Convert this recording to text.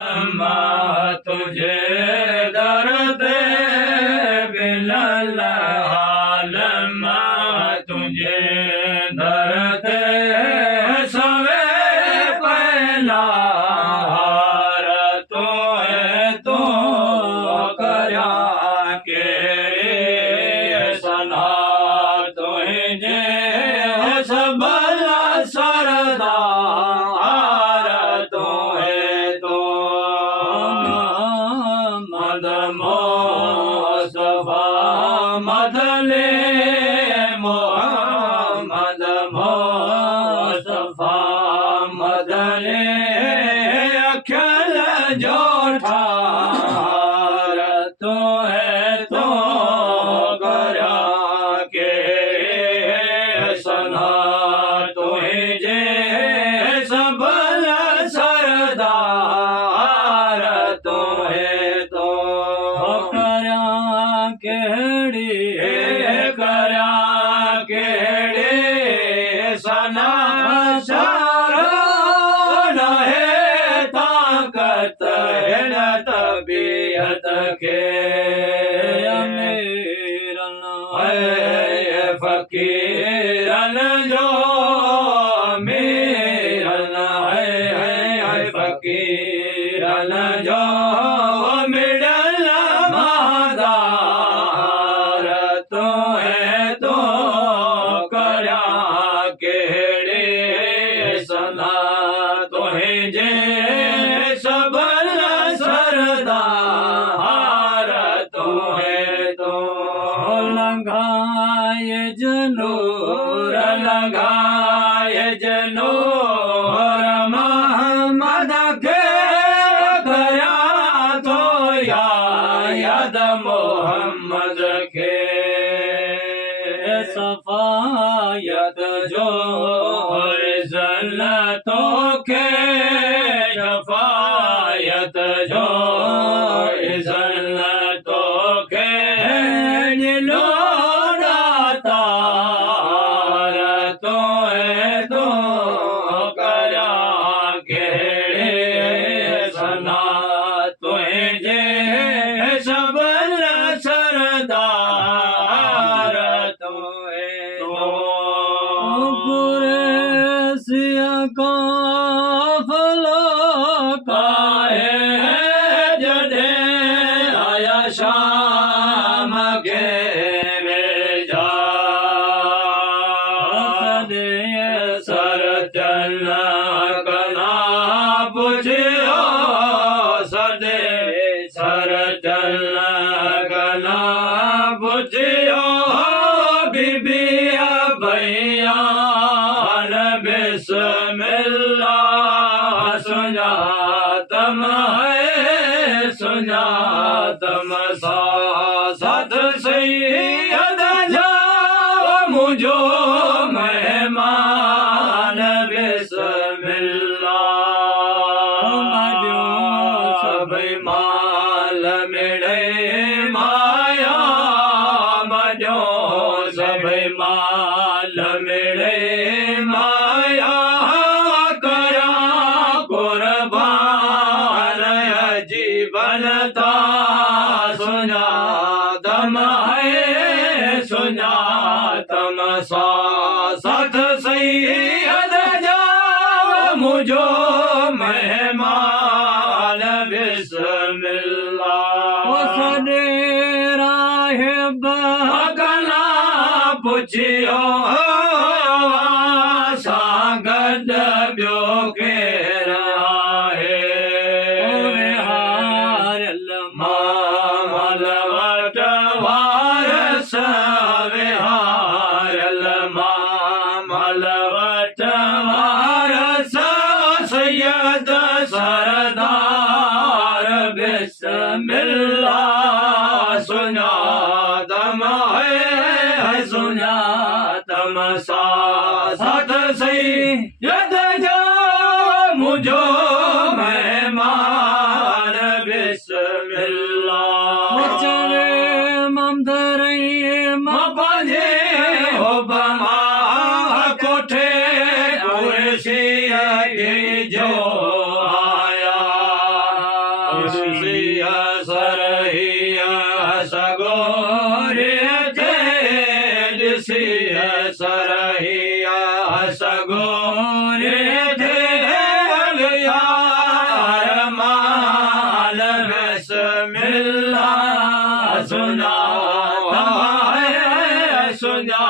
अम्मा तुझे दर्द बिलल हाल माँ तुझे दर्द सवे पहला हार तो है तो करया के सना तुझे सबल सरदार तो है तो मद मोसफा मदले मोहम्मद मोसफा मदले अखिल जोठा तो है तो गरा के सना तुझे सबल सरदार तो है तो करया केड़ी करया केड़े सना शरण है ताकत है न तबीयत के अमीरन है फकीरन जो अमीरन है फकीरन जो मिडल मादार तो है तो करया केड़े सना तुझे सबल सरदार तो है तो लंघाए जनूर लंघाए जनूर मोहम्मद के गया तो याद मोहम्मद के सफायत जो जन्नतों के शफायत जो जन्नतों के नीलोड़ाता तो है तो करया केड़े सना तुझे सबल सरदार तो है तो कुरैशिया का फलो काहे जडे आया शाम घेरे जा सर चलना कना बुझियो सदे सर चलना कना बुझियो बीबिया भैया बिस्मिल्लाह सुजातम है सुजातम सा सत सैयद जाओ मुझो मेहमान बिस्मिल्लाह मजो सब माल मिले माया मजो सब माल मिले माया करा कुर्बान जीवन था सुजातम है सुजातम सा सत सैयद जाओ मुझो मेहमान बिस्मिल्लाह सदे राहे बगना पुछियो सागद ब्यो के मामलवट वारस विहार मामलवट वारस सैयद सरदार बिस्मिल्लाह सुजातम है सुजातम सा सत सैयद जा मुझो मेहमान बिस्मिल्लाह चले ममदरे मपजे हो बमा कोठे कुर्सी जो आया सिया सरहिया सगोरे थे सिया सरहिया सगोरे थे यार माल रस मिला सुना सुना